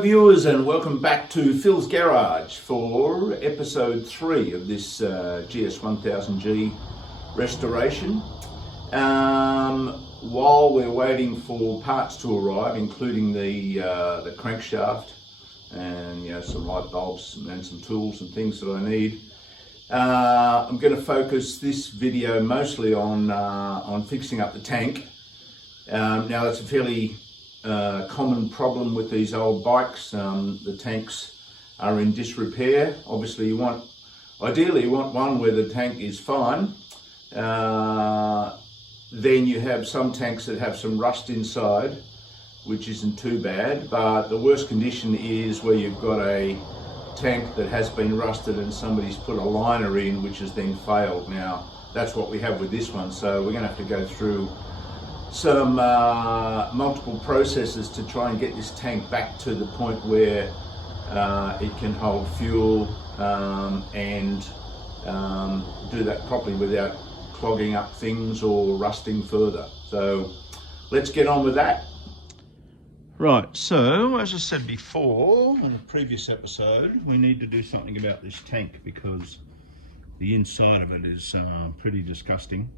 viewers, and welcome back to Phil's Garage for episode 3 of this GS1000G restoration. While we're waiting for parts to arrive, including the crankshaft and some light bulbs and some tools and things that I need, I'm going to focus this video mostly on fixing up the tank. Now that's a fairly common problem with these old bikes. The tanks are in disrepair. Obviously ideally you want one where the tank is fine. Then you have some tanks that have some rust inside, which isn't too bad, but the worst condition is where you've got a tank that has been rusted and somebody's put a liner in which has then failed. Now that's what we have with this one, so we're going to have to go through some multiple processes to try and get this tank back to the point where it can hold fuel and do that properly without clogging up things or rusting further. So let's get on with that. Right, so as I said before in a previous episode, we need to do something about this tank because the inside of it is pretty disgusting.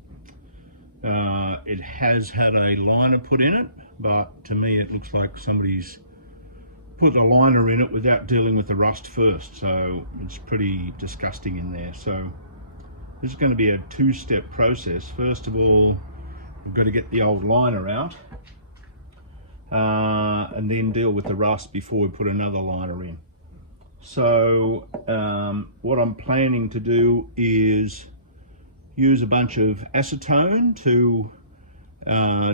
It has had a liner put in it, but to me it looks like somebody's put a liner in it without dealing with the rust first, so it's pretty disgusting in there. So this is going to be a two-step process. First of all, we've got to get the old liner out and then deal with the rust before we put another liner in. So what I'm planning to do is use a bunch of acetone to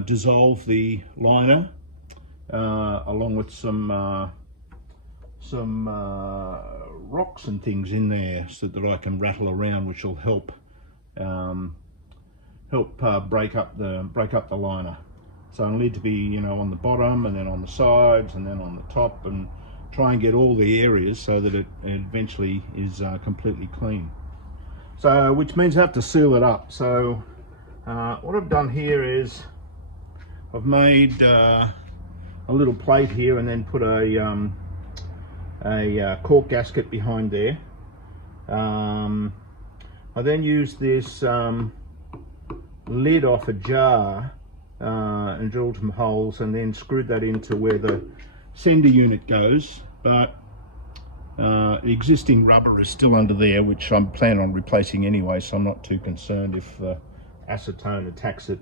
dissolve the liner along with some rocks and things in there so that I can rattle around, which will help break up the liner. So it'll need to be on the bottom and then on the sides and then on the top, and try and get all the areas so that it eventually is completely clean. So, which means I have to seal it up. So what I've done here is I've made a little plate here and then put a cork gasket behind there. I then used this lid off a jar and drilled some holes and then screwed that into where the sender unit goes, but the existing rubber is still under there, which I'm planning on replacing anyway, so I'm not too concerned if the acetone attacks it.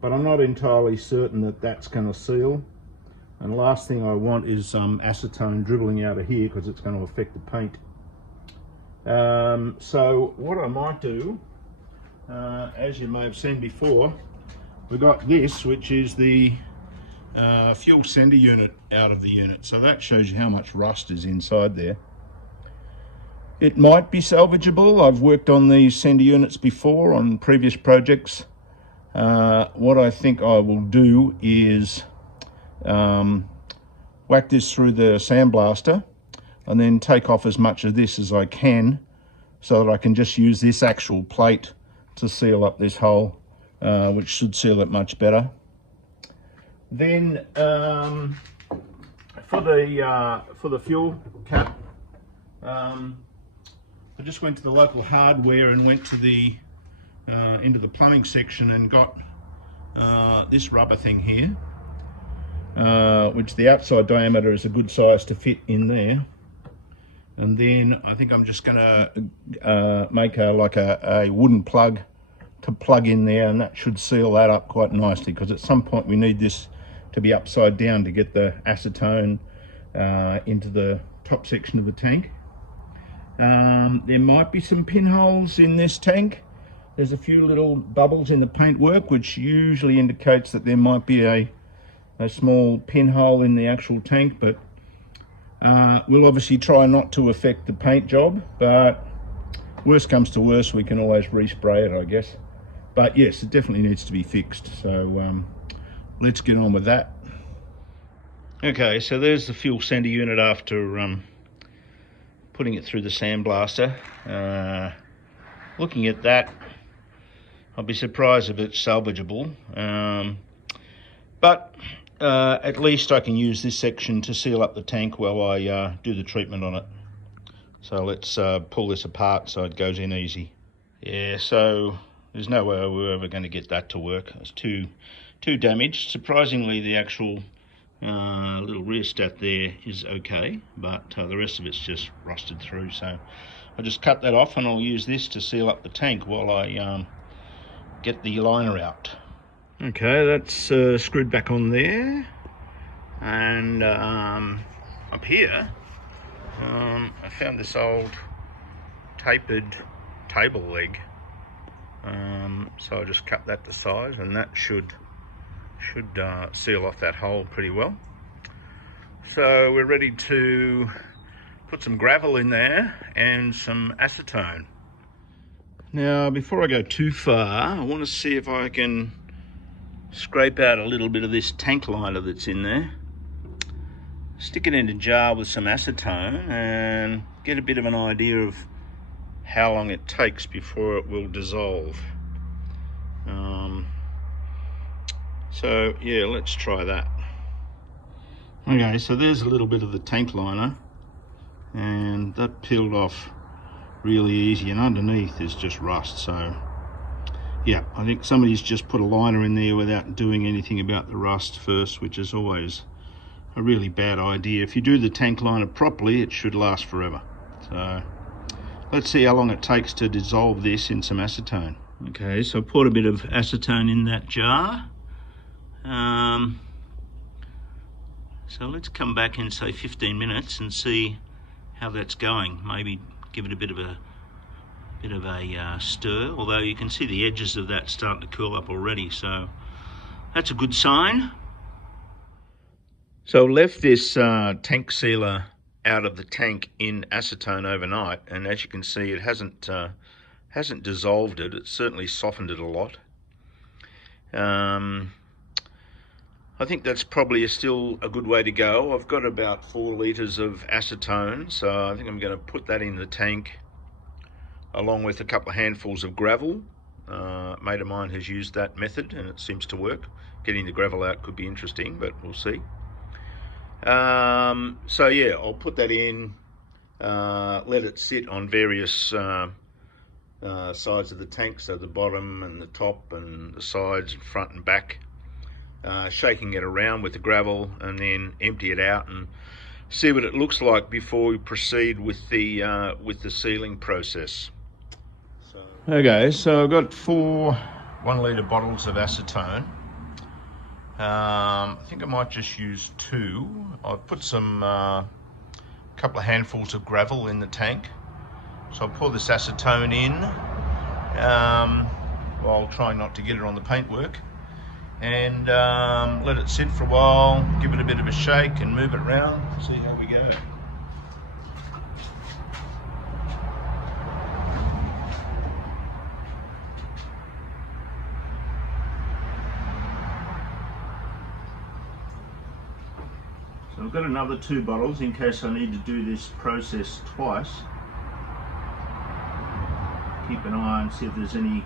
But I'm not entirely certain that that's going to seal. And the last thing I want is acetone dribbling out of here because it's going to affect the paint. So what I might do, as you may have seen before, we got this, which is the fuel sender unit out of the unit. So that shows you how much rust is inside there. It might be salvageable. I've worked on these sender units before on previous projects. What I think I will do is whack this through the sandblaster and then take off as much of this as I can so that I can just use this actual plate to seal up this hole, which should seal it much better. Then for the fuel cap, I just went to the local hardware and went to the into the plumbing section and got this rubber thing here, which the outside diameter is a good size to fit in there. And then I think I'm just going to make a wooden plug to plug in there, and that should seal that up quite nicely, because at some point we need this to be upside down to get the acetone into the top section of the tank. There might be some pinholes in this tank. There's a few little bubbles in the paintwork, which usually indicates that there might be a small pinhole in the actual tank, but we'll obviously try not to affect the paint job, but worst comes to worst, we can always respray it, I guess. But yes, it definitely needs to be fixed, so let's get on with that. Okay, so there's the fuel sender unit after putting it through the sandblaster. Looking at that, I'll be surprised if it's salvageable, but at least I can use this section to seal up the tank while I do the treatment on it. So let's pull this apart so it goes in easy. Yeah, so there's no way we're ever going to get that to work. It's too damaged. Surprisingly, the actual little rheostat there is okay, but the rest of it's just rusted through. So I'll just cut that off and I'll use this to seal up the tank while I get the liner out. Okay, that's screwed back on there. And up here, I found this old tapered table leg. So I'll just cut that to size, and that should seal off that hole pretty well. So we're ready to put some gravel in there and some acetone. Now, before I go too far, I want to see if I can scrape out a little bit of this tank liner that's in there. Stick it in a jar with some acetone and get a bit of an idea of how long it takes before it will dissolve. So yeah, let's try that. Okay, so there's a little bit of the tank liner, and that peeled off really easy, and underneath is just rust. So yeah, I think somebody's just put a liner in there without doing anything about the rust first, which is always a really bad idea. If you do the tank liner properly, it should last forever. So let's see how long it takes to dissolve this in some acetone. Okay, so I poured a bit of acetone in that jar. So let's come back in, say, 15 minutes and see how that's going. Maybe give it a bit of a stir, although you can see the edges of that starting to cool up already, so that's a good sign. So I left this tank sealer out of the tank in acetone overnight, and as you can see, it hasn't dissolved it. It's certainly softened it a lot. I think that's probably still a good way to go. I've got about 4 litres of acetone, so I think I'm going to put that in the tank along with a couple of handfuls of gravel. A mate of mine has used that method and it seems to work. Getting the gravel out could be interesting, but we'll see. So yeah, I'll put that in, let it sit on various sides of the tank, so the bottom and the top and the sides and front and back, shaking it around with the gravel, and then empty it out and see what it looks like before we proceed with the sealing process. Okay, so I've got 4 1-litre bottles of acetone. I think I might just use 2. I've put some couple of handfuls of gravel in the tank. So I'll pour this acetone in while trying not to get it on the paintwork, and let it sit for a while, give it a bit of a shake and move it around, see how we go. So I've got another 2 bottles in case I need to do this process twice. Keep an eye and see if there's any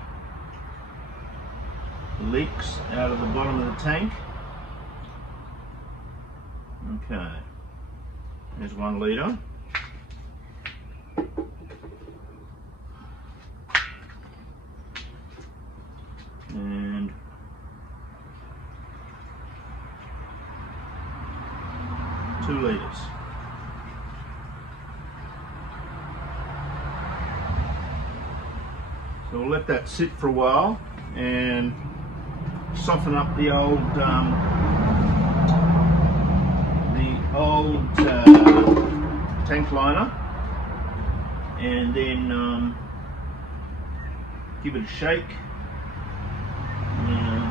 leaks out of the bottom of the tank. Okay, there's 1 litre. And 2 litres. So we'll let that sit for a while and soften up the old tank liner, and then give it a shake and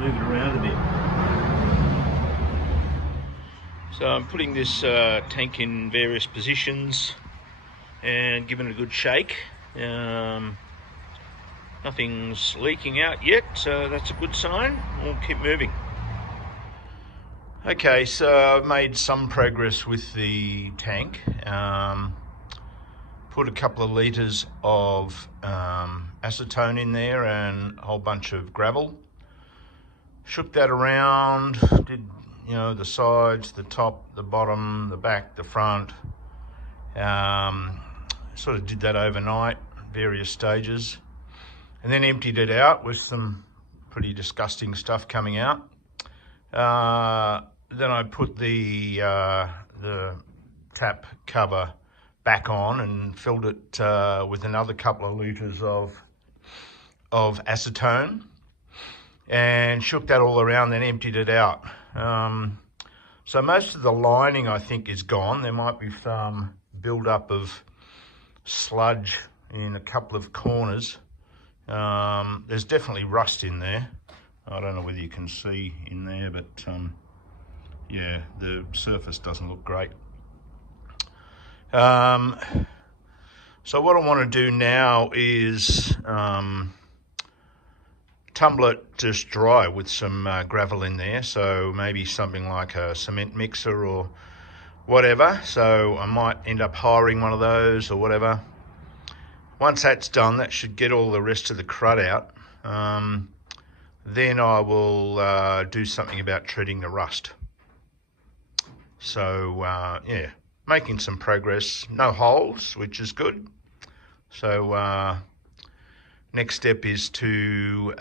move it around a bit. So I'm putting this tank in various positions and giving it a good shake. Nothing's leaking out yet, so that's a good sign. We'll keep moving. Okay, so I've made some progress with the tank. Put a couple of litres of acetone in there and a whole bunch of gravel. shook that around, did, you know, the sides, the top, the bottom, the back, the front. Sort of did that overnight, various stages, and then emptied it out with some pretty disgusting stuff coming out. Then I put the tap cover back on and filled it with another couple of litres of acetone, and shook that all around, then emptied it out. So most of the lining, I think, is gone. There might be some build-up of sludge in a couple of corners. There's definitely rust in there. I don't know whether you can see in there, but yeah, the surface doesn't look great. So what I want to do now is tumble it just dry with some gravel in there, so maybe something like a cement mixer or whatever. So I might end up hiring one of those or whatever. Once that's done, that should get all the rest of the crud out. Then I will do something about treating the rust. So yeah, making some progress. No holes, which is good. So next step is to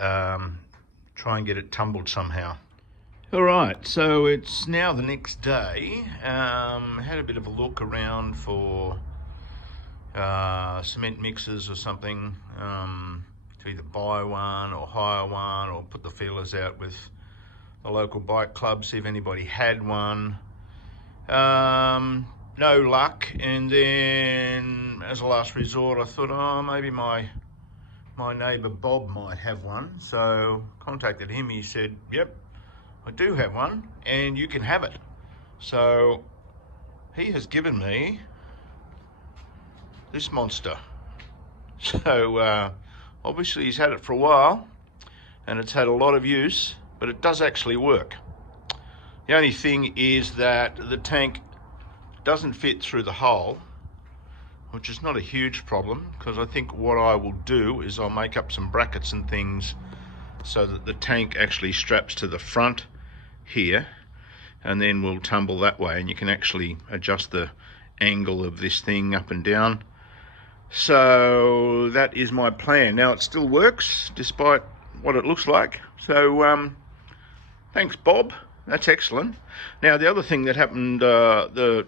try and get it tumbled somehow. All right, so it's now the next day. Had a bit of a look around for cement mixers or something, to either buy one or hire one, or put the feelers out with the local bike club, see if anybody had one. No luck, and then as a last resort I thought, oh, maybe my neighbour Bob might have one. So contacted him. He said, yep, I do have one and you can have it. So he has given me this monster. So obviously he's had it for a while and it's had a lot of use, but it does actually work. The only thing is that the tank doesn't fit through the hole, which is not a huge problem, because I think what I will do is I'll make up some brackets and things so that the tank actually straps to the front here, and then we'll tumble that way, and you can actually adjust the angle of this thing up and down. So that is my plan. Now it still works despite what it looks like. So thanks, Bob. That's excellent. Now the other thing that happened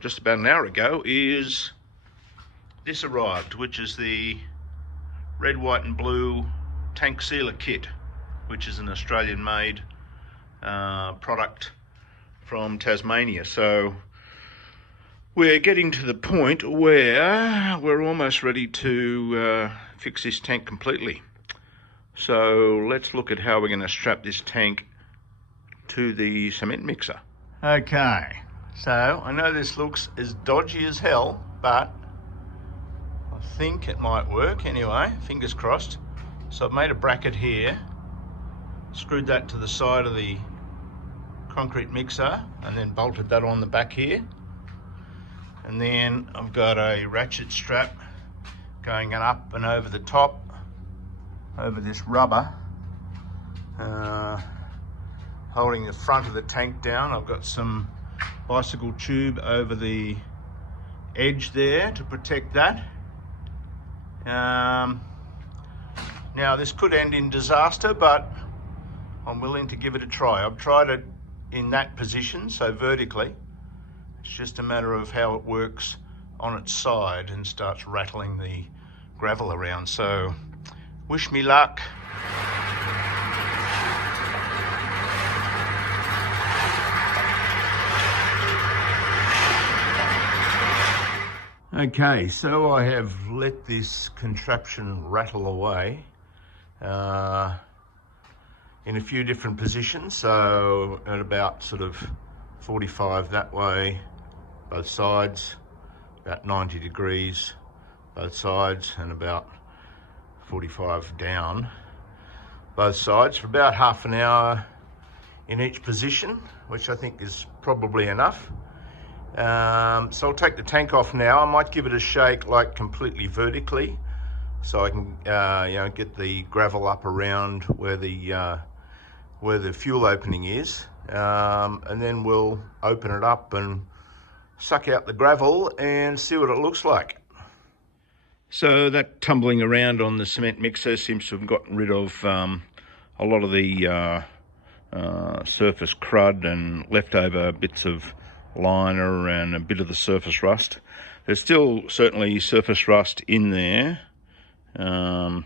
just about an hour ago is this arrived, which is the red, white and blue tank sealer kit, which is an Australian made product from Tasmania. So we're getting to the point where we're almost ready to fix this tank completely. So let's look at how we're going to strap this tank to the cement mixer. Okay, so I know this looks as dodgy as hell, but I think it might work anyway, fingers crossed. So I've made a bracket here, screwed that to the side of the concrete mixer, and then bolted that on the back here. And then I've got a ratchet strap going up and over the top, over this rubber, holding the front of the tank down. I've got some bicycle tube over the edge there to protect that. Now this could end in disaster, but I'm willing to give it a try. I've tried it in that position, so vertically. It's just a matter of how it works on its side and starts rattling the gravel around. So wish me luck. Okay, so I have let this contraption rattle away in a few different positions. So at about sort of 45 that way, both sides, about 90 degrees, both sides, and about 45 down, both sides, for about half an hour in each position, which I think is probably enough. So I'll take the tank off now. I might give it a shake, like completely vertically, so I can get the gravel up around where the where the fuel opening is, and then we'll open it up and suck out the gravel and see what it looks like. So that tumbling around on the cement mixer seems to have gotten rid of a lot of the surface crud and leftover bits of liner and a bit of the surface rust. There's still certainly surface rust in there. I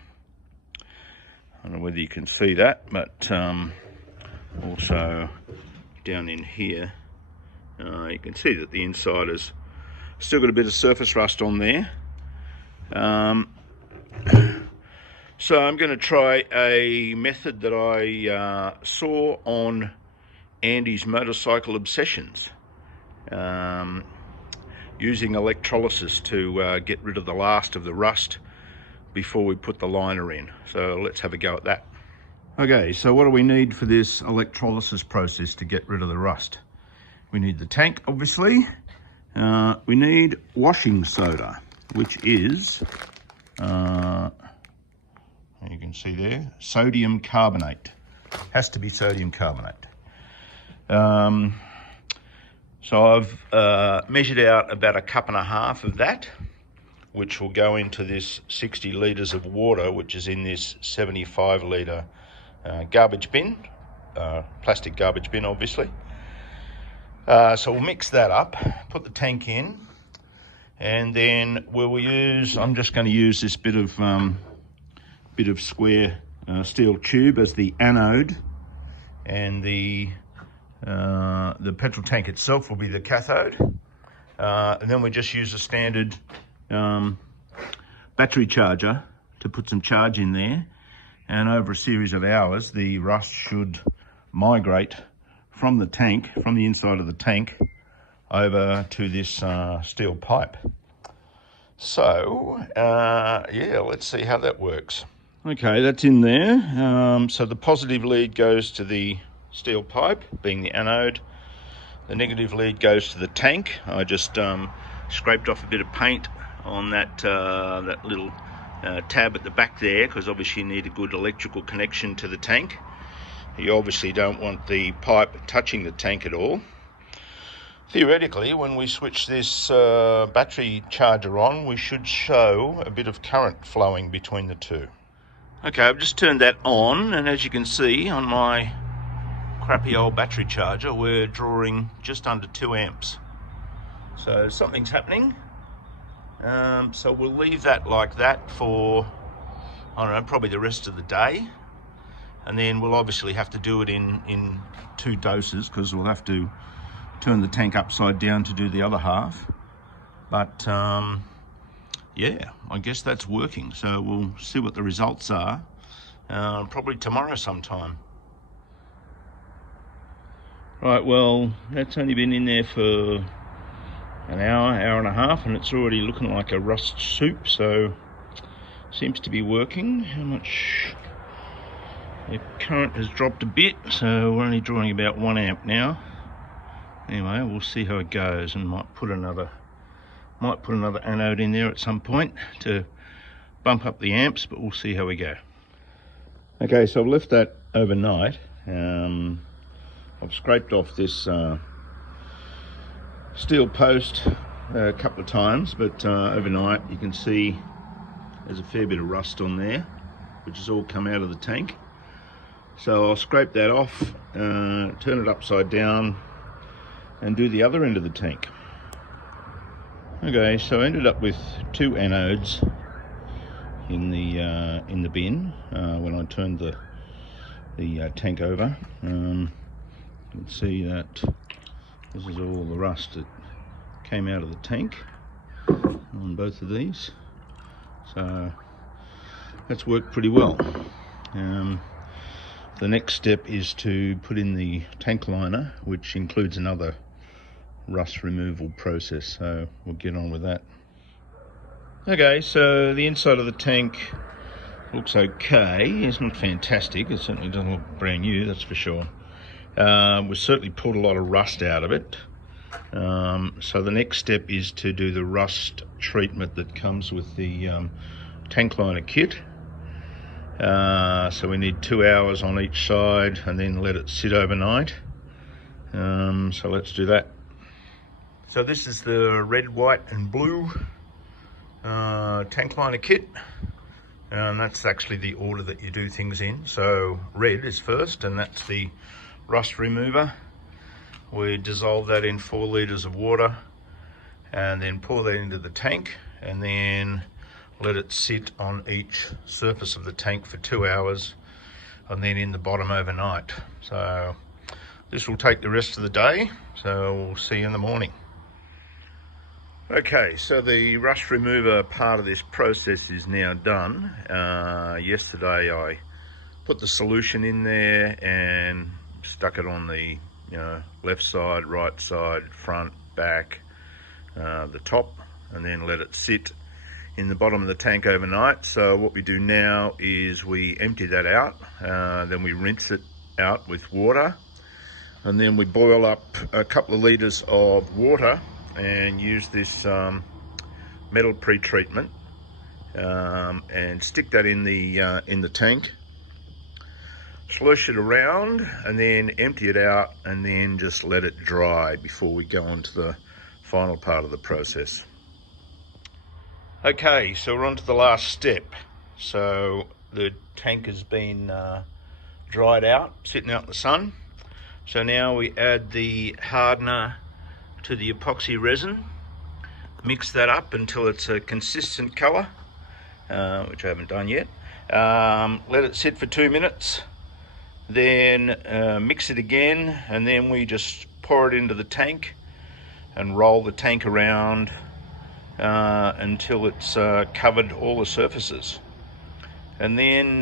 don't know whether you can see that, but also down in here, you can see that the inside has still got a bit of surface rust on there. So I'm going to try a method that I saw on Andy's Motorcycle Obsessions, using electrolysis to get rid of the last of the rust before we put the liner in. So let's have a go at that. Okay, so what do we need for this electrolysis process to get rid of the rust? We need the tank, obviously. We need washing soda, which is, you can see there, sodium carbonate. Has to be sodium carbonate. So I've measured out about 1.5 cups of that, which will go into this 60 litres of water, which is in this 75 litre garbage bin, plastic garbage bin, obviously. So we'll mix that up, put the tank in, and then we'll use, I'm just going to use this bit of square steel tube as the anode, and the petrol tank itself will be the cathode. And then we just use a standard battery charger to put some charge in there, and over a series of hours the rust should migrate from the tank, from the inside of the tank, over to this steel pipe. So yeah, let's see how that works. Okay, that's in there. So the positive lead goes to the steel pipe, being the anode. The negative lead goes to the tank. I just scraped off a bit of paint on that little tab at the back there, because obviously you need a good electrical connection to the tank. You obviously don't want the pipe touching the tank at all. Theoretically, when we switch this battery charger on, we should show a bit of current flowing between the two. Okay, I've just turned that on, and as you can see on my crappy old battery charger, we're drawing just under 2 amps. So something's happening. So we'll leave that like that for, I don't know, probably the rest of the day. And then we'll obviously have to do it in 2 doses, because we'll have to turn the tank upside down to do the other half. But yeah, I guess that's working. So we'll see what the results are, probably tomorrow sometime. Right, well, that's only been in there for an hour and a half, and it's already looking like a rust soup, so seems to be working. How much? The current has dropped a bit, so we're only drawing about 1 amp now. Anyway, we'll see how it goes, and might put another anode in there at some point to bump up the amps, but we'll see how we go. Okay, so I've left that overnight. I've scraped off this steel post a couple of times, but overnight you can see there's a fair bit of rust on there, which has all come out of the tank. So I'll scrape that off, turn it upside down, and do the other end of the tank. Okay, so I ended up with 2 anodes in the bin when I turned the tank over. You can see that this is all the rust that came out of the tank on both of these. So that's worked pretty well. The next step is to put in the tank liner, which includes another rust removal process, so we'll get on with that. Okay, so the inside of the tank looks okay. It's not fantastic. It certainly doesn't look brand new, that's for sure. We've certainly pulled a lot of rust out of it. So the next step is to do the rust treatment that comes with the tank liner kit. So we need 2 hours on each side and then let it sit overnight. So let's do that. So this is the red, white and blue tank liner kit. And that's actually the order that you do things in. So red is first, and that's the rust remover. We dissolve that in 4 litres of water and then pour that into the tank, and then let it sit on each surface of the tank for 2 hours and then in the bottom overnight. So this will take the rest of the day, so we'll see you in the morning. Okay, so the rust remover part of this process is now done. Yesterday I put the solution in there and stuck it on the left side, right side, front, back, the top, and then let it sit in the bottom of the tank overnight. So what we do now is we empty that out, then we rinse it out with water, and then we boil up a couple of litres of water and use this metal pre-treatment and stick that in the tank, slush it around, and then empty it out, and then just let it dry before we go on to the final part of the process. Okay, so we're on to the last step. So the tank has been dried out, sitting out in the sun. So now we add the hardener to the epoxy resin, mix that up until it's a consistent colour, which I haven't done yet. Let it sit for 2 minutes, then mix it again, and then we just pour it into the tank and roll the tank around until it's covered all the surfaces. And then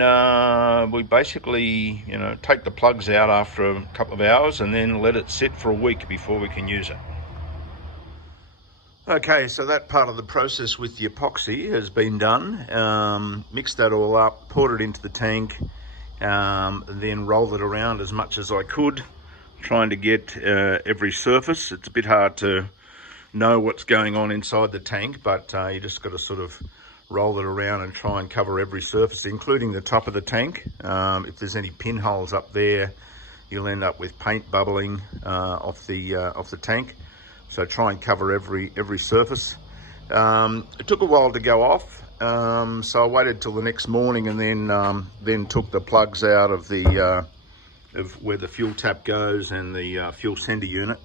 we basically take the plugs out after a couple of hours and then let it sit for a week before we can use it. Okay, so that part of the process with the epoxy has been done. Mixed that all up, poured it into the tank, then rolled it around as much as I could, trying to get every surface. It's a bit hard to know what's going on inside the tank, but you just got to sort of roll it around and try and cover every surface, including the top of the tank. If there's any pinholes up there, you'll end up with paint bubbling off the tank. So try and cover every surface. It took a while to go off, so I waited till the next morning and then took the plugs out of the of where the fuel tap goes and the fuel sender unit.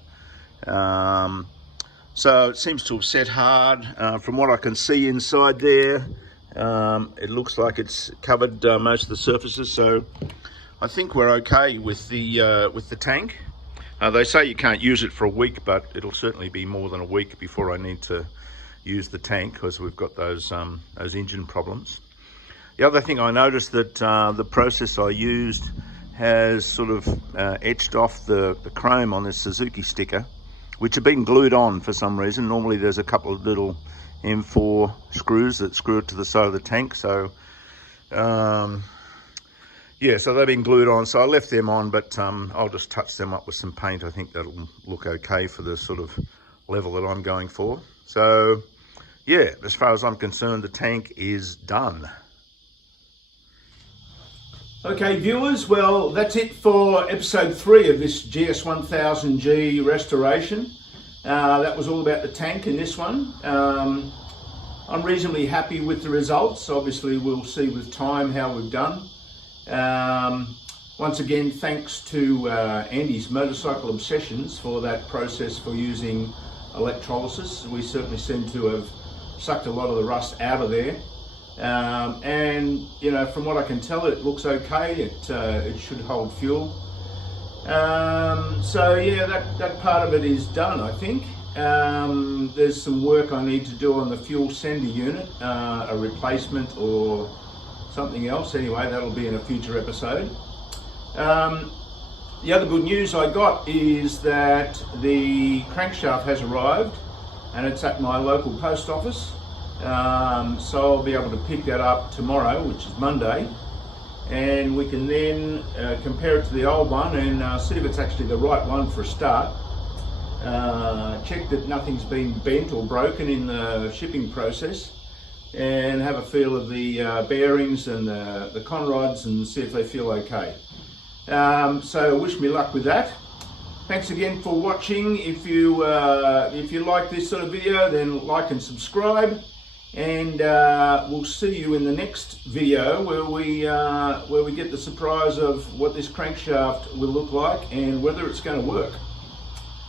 So it seems to have set hard. From what I can see inside there, it looks like it's covered most of the surfaces. So I think we're okay with the tank. They say you can't use it for a week, but it'll certainly be more than a week before I need to use the tank, because we've got those engine problems. The other thing I noticed that the process I used has sort of etched off the chrome on this Suzuki sticker, which have been glued on for some reason. Normally there's a couple of little M4 screws that screw it to the side of the tank. So yeah, so they've been glued on, so I left them on, but I'll just touch them up with some paint. I think that'll look okay for the sort of level that I'm going for. So yeah, as far as I'm concerned, the tank is done. Okay viewers, well that's it for episode 3 of this GS1000G restoration. That was all about the tank in this one. I'm reasonably happy with the results. Obviously we'll see with time how we've done. Once again, thanks to Andy's Motorcycle Obsessions for that process for using electrolysis. We certainly seem to have sucked a lot of the rust out of there. And from what I can tell, it looks okay. It should hold fuel. So yeah, that part of it is done, I think. There's some work I need to do on the fuel sender unit, a replacement or something else. Anyway, that'll be in a future episode. The other good news I got is that the crankshaft has arrived and it's at my local post office. So I'll be able to pick that up tomorrow, which is Monday, and we can then compare it to the old one and see if it's actually the right one for a start. Check that nothing's been bent or broken in the shipping process. and have a feel of the bearings and the conrods and see if they feel okay. So wish me luck with that. Thanks again for watching. If you like this sort of video, then like and subscribe, and we'll see you in the next video where we get the surprise of what this crankshaft will look like and whether it's going to work.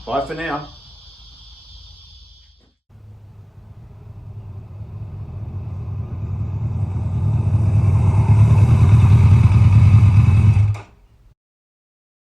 Bye for now.